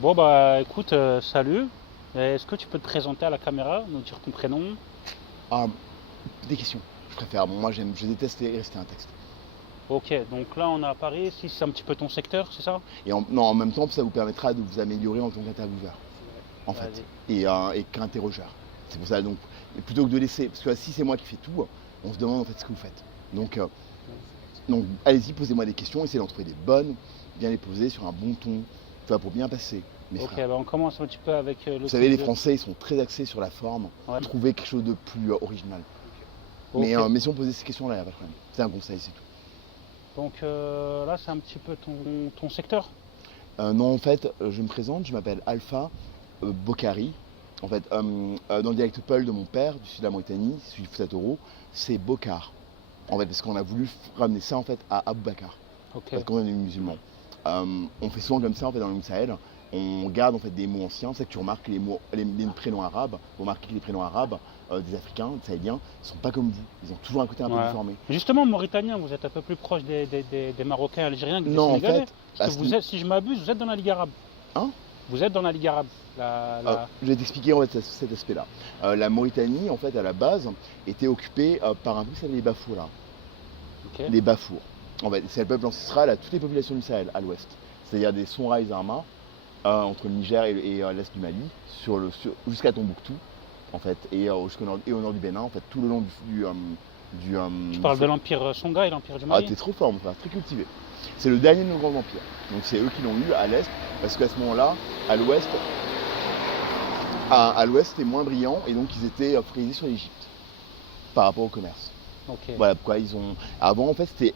Bon bah écoute, salut. Est-ce que tu peux te présenter à la caméra, nous dire ton prénom? Ah, des questions. Je préfère. Bon, moi, je déteste rester un texte. Ok, donc là on est à Paris, si c'est un petit peu ton secteur, c'est ça? Non, en même temps, ça vous permettra de vous améliorer en tant qu'intervieweur, en fait, Vas-y. et qu'interrogeur. C'est pour ça, donc, et plutôt que de laisser, parce que si c'est moi qui fais tout, on se demande en fait ce que vous faites. Donc allez-y, posez-moi des questions, essayez d'en trouver des bonnes, bien les poser sur un bon ton, tu vois, pour bien passer, mes Ok, frères. bah on commence un petit peu avec Vous le savez, les quiz. Français, ils sont très axés sur la forme, Ouais. trouver quelque chose de plus original. Ok, Mais si on posait ces questions-là, il n'y a pas de problème. C'est un conseil, c'est tout. donc là c'est un petit peu ton secteur? Non, en fait, je me présente, je m'appelle Alpha Bokhari. En fait, dans le dialecte peul de mon père, du sud de la Mauritanie, celui de Fouta-Toro, c'est Bokhar. En fait, parce qu'on a voulu ramener ça en fait à Abou Bakar, Ok, parce qu'on est musulmans. On fait souvent comme ça en fait dans le Sahel. On garde en fait des mots anciens. C'est que tu remarques que les prénoms arabes, vous remarquez que les prénoms arabes des Africains, des Sahéliens, ne sont pas comme vous. Ils ont toujours un côté un peu ouais. déformé. Justement, Mauritanien, vous êtes un peu plus proche des Marocains et Algériens que des Non, en Sénégalais. fait, Parce que vous êtes, si je m'abuse, vous êtes dans la Ligue arabe. hein. Vous êtes dans la Ligue arabe. Je vais t'expliquer en fait cet aspect-là. La Mauritanie, en fait, à la base, était occupée par un truc qui s'appelle les Bafours. Ok. Les Bafours. En fait, c'est le peuple ancestral à toutes les populations du Sahel, à l'ouest. C'est-à-dire des Songhai Zarma, entre le Niger et l'est du Mali, jusqu'à Tombouctou, en fait, et au nord du Bénin, en fait, tout le long Tu parles de l'Empire Songhai et l'Empire du Mali? t'es trop fort, mon frère, très cultivé. C'est le dernier de nos grands empires. Donc c'est eux qui l'ont eu à l'est, parce qu'à ce moment-là, à l'ouest, à l'ouest, c'était moins brillant, et donc ils étaient frisés sur l'Égypte par rapport au commerce. Ok. Voilà pourquoi ils ont. Avant, en fait, c'était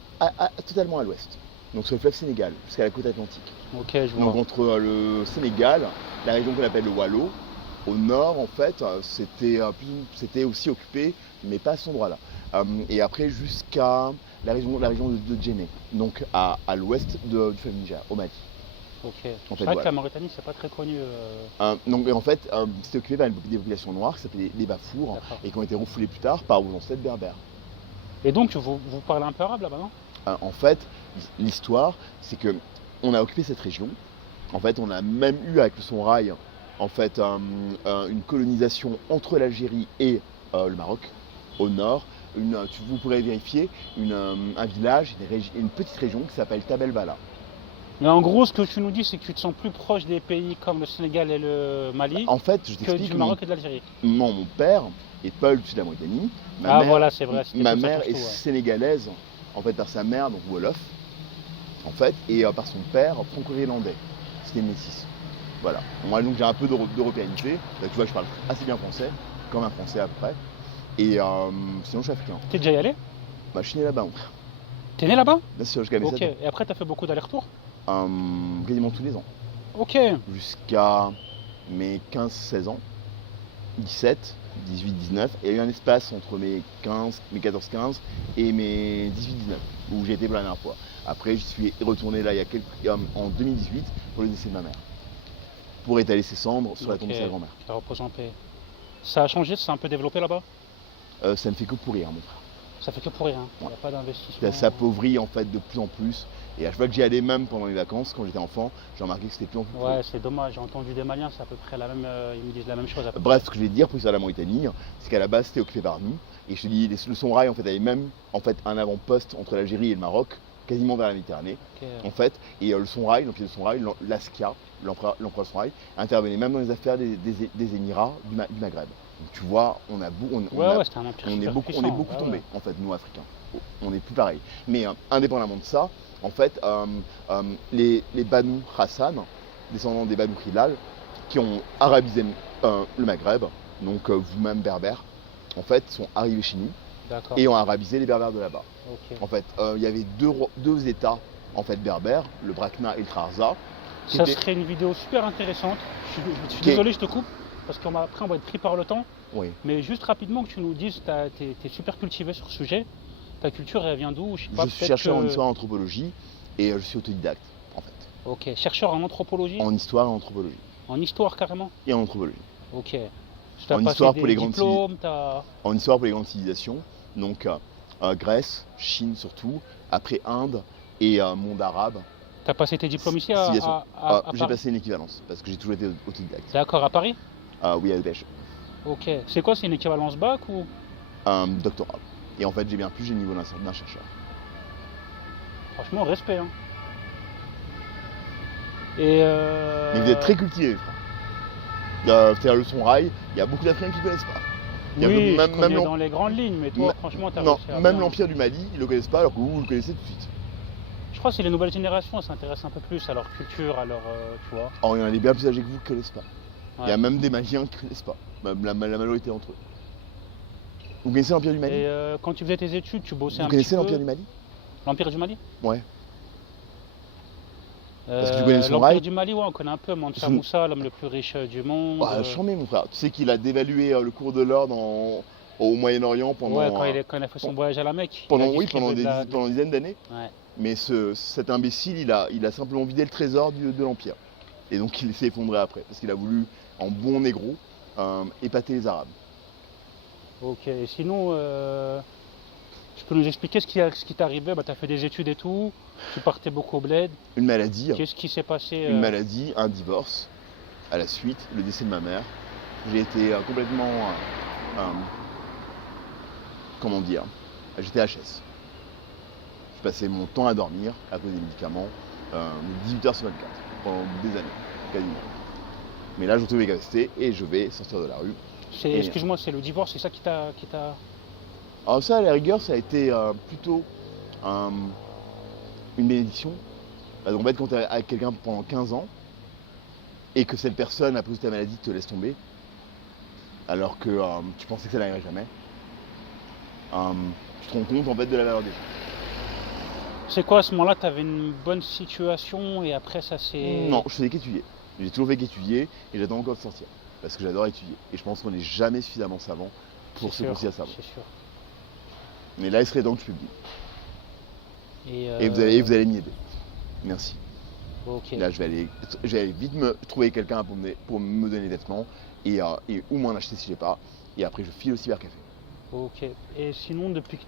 totalement à l'ouest. Donc sur le fleuve Sénégal, jusqu'à la côte atlantique. Ok, je vois. Donc entre le Sénégal, la région qu'on appelle le Wallo, au nord, en fait, c'était aussi occupé, mais pas à cet endroit-là. Et après, jusqu'à la région de Djenné, donc à l'ouest du fleuve Niger, au Mali. Ok. En C'est fait, vrai que voilà. la Mauritanie, c'est pas très connu. Donc, en fait, c'était occupé par des populations noires qui s'appelaient les Bafours D'accord. et qui ont été refoulés plus tard par vos ancêtres berbères. Et donc, vous parlez un peu arabe là-bas, non? En fait, l'histoire, c'est que on a occupé cette région. En fait, on a même eu avec le Sonrail, en fait, une colonisation entre l'Algérie et le Maroc, au nord. Vous pourrez vérifier un village, une petite région qui s'appelle Tabel Bala. Mais en gros, ce que tu nous dis, c'est que tu te sens plus proche des pays comme le Sénégal et le Mali En fait, je que t'explique, du Maroc et de l'Algérie. mon père est Peul du sud de la Mauritanie. Ah voilà, c'est vrai. C'était Ma comme ça mère pour est tout, ouais. sénégalaise, en fait, par sa mère, donc Wolof, en fait, et par son père, franco-irlandais. C'était métis. Voilà. Moi, donc, j'ai un peu d'européanité. Là, tu vois, je parle assez bien français, comme un français à peu près. Et sinon, je suis africain. T'es déjà y allé? Bah, je suis né là-bas, mon frère. T'es né là-bas? Bien sûr, jusqu'à mes Ok. 7 ans. Et après, t'as fait beaucoup d'allers-retours? Quasiment tous les ans. Ok. Jusqu'à mes 15-16 ans. 17, 18, 19. Et il y a eu un espace entre mes 14-15 et mes 18-19, où j'ai été pour la dernière fois. Après, je suis retourné là en 2018 pour le décès de ma mère. Pour étaler ses cendres sur la tombe de sa grand-mère. Ça repose en paix. Ça a changé, ça s'est un peu développé là-bas? Ça ne fait que pourrir, mon frère. Ça fait que pourrir, hein. Il Ouais. n'y a pas d'investissement. Ça s'appauvrit en fait de plus en plus. Et à chaque fois que j'y allais, même pendant les vacances, quand j'étais enfant, j'ai remarqué que c'était plus en plus. Ouais, c'est dommage. J'ai entendu des Maliens, c'est à peu près la même. Ils me disent la même chose. À peu Bref, ce que je vais te dire pour l'histoire de la Mauritanie, c'est qu'à la base c'était occupé par nous. Et je te dis, le Sonrail en fait avait même un avant-poste entre l'Algérie et le Maroc, quasiment vers la Méditerranée. près. Ok. En fait, et le Sonrail, donc le Sonrail, l'Askia, l'empereur Sonrail, intervenait même dans les affaires des Émirats du Maghreb. Donc tu vois, Ouais, c'était un empire on est super beaucoup, puissant. Ouais, tombés ouais. en fait, nous Africains. On n'est plus pareil. Mais indépendamment de ça, en fait, les Banu Hassan, descendants des Banu Hilal, qui ont arabisé le Maghreb, donc vous-même berbères, en fait, sont arrivés chez nous D'accord. et ont arabisé les berbères de là-bas. Ok. En fait, il y avait deux États en fait berbères, le Brakna et le Trarza. Ça serait une vidéo super intéressante. Je suis Qui est- désolé, je te coupe, parce qu'après on va être pris par le temps. Oui. Mais juste rapidement que tu nous dises, t'es super cultivé sur ce sujet. Ta culture, elle vient d'où? Je sais pas, Je suis peut-être chercheur en que- histoire et anthropologie et je suis autodidacte en fait. Ok, chercheur en anthropologie? En histoire et en anthropologie. En histoire carrément? Et en anthropologie. Ok. T'as En passé histoire des pour les grandes diplômes, En histoire pour les grandes civilisations, donc Grèce, Chine surtout, après Inde et monde arabe, T'as passé tes diplômes ici Civilisation. à J'ai Paris? passé une équivalence parce que j'ai toujours été autodidacte. D'accord, à Paris? Oui, à Dèche. Ok. C'est quoi, c'est une équivalence bac ou? Un doctorat. Et en fait, j'ai bien plus, j'ai le niveau d'un chercheur. Franchement, respect. Hein. Et Mais vous êtes très cultivés, frère. C'est la leçon rail, il y a beaucoup d'Africains qui ne connaissent pas. Il y a oui, même- je même connais l'em- dans les grandes lignes, mais toi, franchement, t'as Non, réussi à même bien- l'Empire du Mali, ils ne le connaissent pas alors que vous le connaissez tout de suite. Je crois que c'est les nouvelles générations, elles s'intéressent un peu plus à leur culture, à leur, tu vois. Or, il y en a des bien plus âgés que vous qui ne connaissent pas. Il y a Ouais. même des Maliens qui ne connaissent pas. Même la majorité d'entre eux. Vous connaissez l'Empire du Mali? Et quand tu faisais tes études, tu bossais Vous un petit connaissez peu. l'Empire du Mali? L'Empire du Mali? Ouais. Parce que tu connais son L'Empire rail. du Mali, ouais, on connaît un peu. Mansa Son- Moussa, l'homme le plus riche du monde. Ah, chambé, mon frère. Tu sais qu'il a dévalué le cours de l'or au Moyen-Orient pendant, ouais, quand il a fait son voyage à la Mecque. pendant, il a oui, pendant, distribué de la- pendant une dizaine d'années. Ouais. Mais cet imbécile, il a simplement vidé le trésor de l'Empire. Et donc il s'est effondré après. Parce qu'il a voulu, en bon négro, épater les Arabes. Ok, et sinon, tu peux nous expliquer ce qui t'est arrivé? Bah, tu as fait des études et tout, tu partais beaucoup au bled. Une maladie, Qu'est-ce qui s'est passé? une maladie, un divorce. À la suite, le décès de ma mère. J'ai été complètement... comment dire? J'étais HS. Je passais mon temps à dormir à cause des médicaments, 18 heures sur 24, pendant des années, quasiment. Mais là, je retrouve mes capacités et je vais sortir de la rue. Excuse-moi, c'est le divorce, c'est ça qui t'a. Alors ça, à la rigueur, ça a été plutôt une bénédiction. Parce qu'en fait, quand tu es avec quelqu'un pendant 15 ans, et que cette personne, à cause de ta maladie, te laisse tomber, alors que tu pensais que ça n'arriverait jamais, tu te rends compte en fait de la valeur des gens. C'est quoi à ce moment-là, tu avais une bonne situation et après ça s'est. Non, je faisais qu'étudier. J'ai toujours fait qu'étudier et j'attends encore de sortir. Parce que j'adore étudier. Et je pense qu'on n'est jamais suffisamment savant pour se considérer savant. C'est sûr. Mais là, il serait temps que je publie. Et vous allez m'y aider. Merci. Ok. Là, je vais aller vite me trouver quelqu'un pour me donner des vêtements et ou m'en acheter si j'ai pas. Et après, je file au cybercafé. Ok. Et sinon, depuis que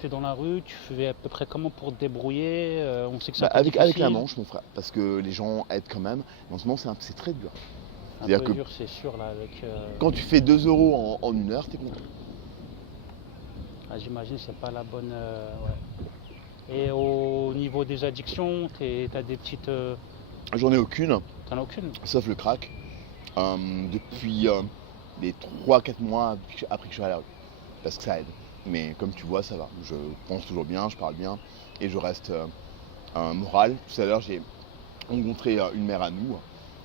t'es dans la rue, tu fais à peu près comment pour te débrouiller? On sait que c'est un peu Avec difficile, la manche, mon frère. Parce que les gens aident quand même. Mais en ce moment, c'est très dur. un C'est-à-dire peu que dur, c'est sûr là avec. quand tu fais 2 euros en une heure, t'es content. J'imagine c'est pas la bonne. Ouais. Et au niveau des addictions, t'as des petites. J'en ai aucune, T'en as aucune? sauf le crack. Depuis les 3-4 mois après que je suis à la rue. Parce que ça aide. Mais comme tu vois, ça va. Je pense toujours bien, je parle bien et je reste moral. Tout à l'heure, j'ai rencontré une mère à nous,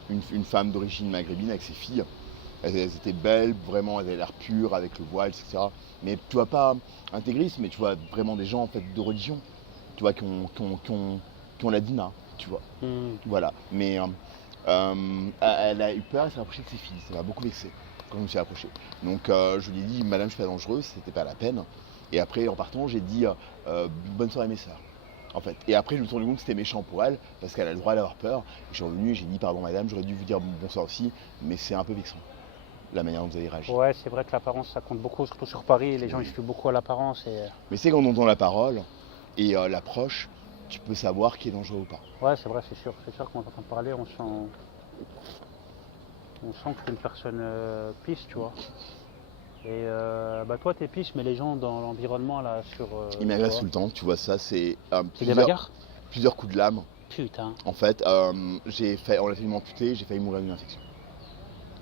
une femme d'origine maghrébine avec ses filles. Elles étaient belles, vraiment, elles avaient l'air pures avec le voile, etc. Mais tu vois pas intégristes, mais tu vois vraiment des gens en fait de religion, tu vois, qui ont la dina, tu vois. Voilà. Mais elle a eu peur, elle s'est rapprochée de ses filles. Ça m'a beaucoup vexé quand je me suis approché. Donc je lui ai dit, madame, je suis pas dangereuse, c'était pas la peine. Et après, en partant, j'ai dit, bonne soirée mes sœurs. En fait. Et après, je me suis rendu compte que c'était méchant pour elle, parce qu'elle a le droit d'avoir peur. Et je suis revenu et j'ai dit, pardon madame, j'aurais dû vous dire bonsoir aussi, mais c'est un peu vexant, la manière dont vous avez réagi. Ouais, c'est vrai que l'apparence ça compte beaucoup, surtout sur Paris. Les gens ils se fient beaucoup à l'apparence et. Mais c'est quand on entend la parole et l'approche, tu peux savoir qui est dangereux ou pas. Ouais, c'est vrai, c'est sûr. C'est sûr qu'on t'entend parler, on sent que t'es une personne pisse, tu vois. Et bah toi t'es pisse, mais les gens dans l'environnement là sur. Il m'agresse tout le temps, tu vois ça, c'est C'est des bagarres? plusieurs coups de lame. Putain. En fait, on l'a fait m'amputer, j'ai failli mourir d'une infection.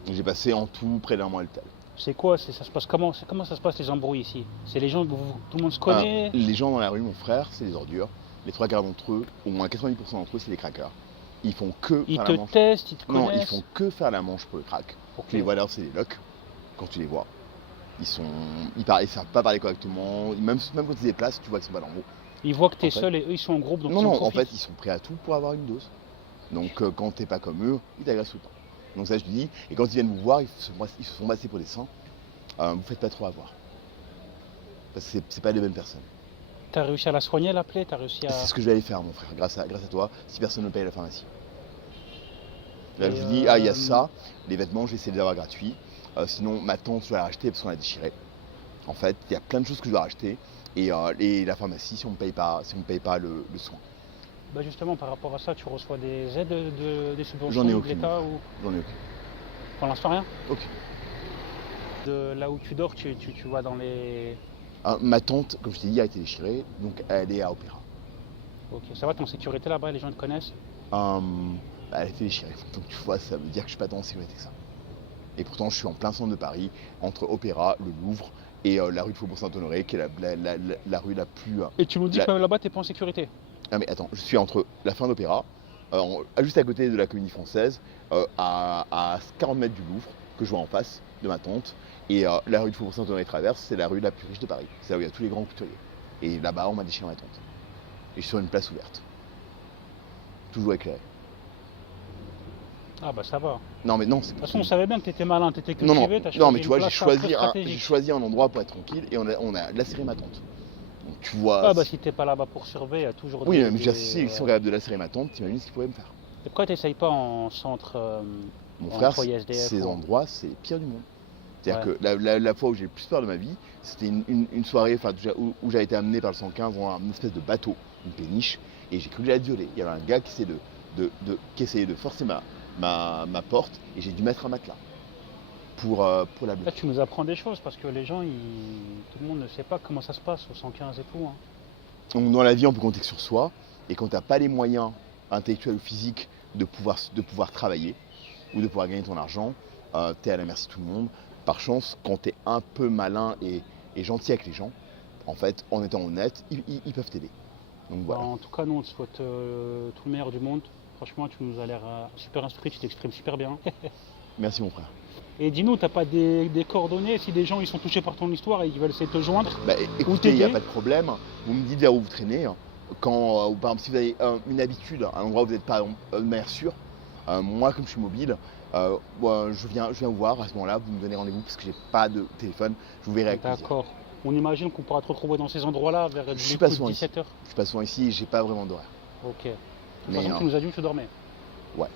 J'ai passé en tout près d'un mois à l'hôpital. C'est quoi? Ça se passe comment? Comment ça se passe les embrouilles ici? C'est les gens, tout le monde se connaît? Les gens dans la rue, mon frère, c'est des ordures. Les 3 quarts d'entre eux, au moins 90% d'entre eux, c'est des craqueurs. Ils font que Ils faire te la manche. testent, ils te Non, connaissent? ils font que faire la manche pour le crack. Ok. Tu les vois là, c'est des locs. Quand tu les vois, ils savent pas parler correctement. Même quand ils se déplacent, tu vois qu'ils sont pas dans le groupe. Ils voient que t'es En fait- seul et eux ils sont en groupe, donc Non, ils en non, en profitent. fait, ils sont prêts à tout pour avoir une dose. Donc quand t'es pas comme eux, ils t'agressent tout le temps. Donc ça, je te dis. Et quand ils viennent vous voir, ils se font passer pour des saints. Vous faites pas trop avoir. Parce que c'est pas les mêmes personnes. T'as réussi à la soigner, la plaie? T'as réussi à. C'est ce que je vais aller faire, mon frère, grâce à toi, si personne ne paye à la pharmacie. Là, Et je vous dis, il y a ça, les vêtements, je vais essayer de les avoir gratuits. Sinon, ma tante, je dois la racheter parce qu'on l'a déchiré. En fait, il y a plein de choses que je dois racheter. Et la pharmacie, si on ne paye pas le soin. Bah justement, par rapport à ça, tu reçois des aides, des subventions J'en ai de aucune. l'État ou J'en ai aucune. pour l'instant rien? Aucune. De là où tu dors, tu vas dans les... Ah, ma tante, comme je t'ai dit, a été déchirée, donc elle est à Opéra. Ok, ça va, t'es en sécurité là-bas, les gens te connaissent? Elle a été déchirée, donc tu vois, ça veut dire que je suis pas tant en sécurité que ça. Et pourtant, je suis en plein centre de Paris, entre Opéra, le Louvre et la rue de Faubourg-Saint-Honoré, qui est la rue la plus... Et tu nous dis La- que même là-bas, t'es pas en sécurité? Ah mais attends, je suis entre la fin d'Opéra, juste à côté de la Comédie Française, à 40 mètres du Louvre, que je vois en face de ma tante, et la rue de Faubourg-Saint-Honoré traverse, c'est la rue la plus riche de Paris. C'est là où il y a tous les grands couturiers. Et là-bas, on m'a déchiré ma tante. Et je suis sur une place ouverte. Toujours éclairé. Ah bah ça va. Non mais non, c'est De toute façon, on savait bien que t'étais malin, t'étais Non, non, cultivé, t'as choisi non, mais tu une vois, j'ai place très choisi, j'ai stratégique. choisi un endroit pour être tranquille et on a lacéré ma tante. Donc tu vois. Ah bah si t'es pas là-bas pour surveiller, il y a toujours Oui, des... mais déjà, si ils sont capables de lacérer ma tante, t'imagines ce qu'ils pourraient me faire. Et pourquoi t'essayes pas en centre... Mon en frère, foyer SDF, ces ou- endroits, c'est le pire du monde. C'est-à-dire Ouais. que la fois où j'ai le plus peur de ma vie, c'était une soirée où j'avais été amené par le 115 dans une espèce de bateau, une péniche, et j'ai cru que j'allais être violé. Il y avait un gars qui essayait de forcer ma porte, et j'ai dû mettre un matelas pour la Là, bloquer. tu nous apprends des choses parce que les gens, tout le monde ne sait pas comment ça se passe au 115 et tout. Hein. Donc dans la vie, on peut compter sur soi, et quand tu n'as pas les moyens intellectuels ou physiques de pouvoir travailler, ou de pouvoir gagner ton argent, tu es à la merci de tout le monde. Par chance, quand tu es un peu malin et gentil avec les gens, en fait, en étant honnête, ils peuvent t'aider. Donc voilà. Bah, en tout cas, nous, on te souhaite tout le meilleur du monde. Franchement, tu nous as l'air super instruit, tu t'exprimes super bien. Merci mon frère. Et dis-nous, t'as pas des coordonnées si des gens ils sont touchés par ton histoire et ils veulent essayer de te joindre? Bah, écoutez, il n'y a t'aider. pas de problème. Vous me dites vers où vous traînez. Quand, par exemple, si vous avez une habitude, un endroit où vous n'êtes pas de manière sûre, moi, comme je suis mobile, je viens vous voir. À ce moment-là, vous me donnez rendez-vous parce que j'ai pas de téléphone. Je vous verrai avec plaisir. D'accord. On imagine qu'on pourra te retrouver dans ces endroits-là vers Je suis les pas coups de souvent ici. 17h. Je suis pas souvent ici et j'ai pas vraiment d'horaire. Ok. De toute Mais, façon, tu nous as dit où tu dormais. Ouais.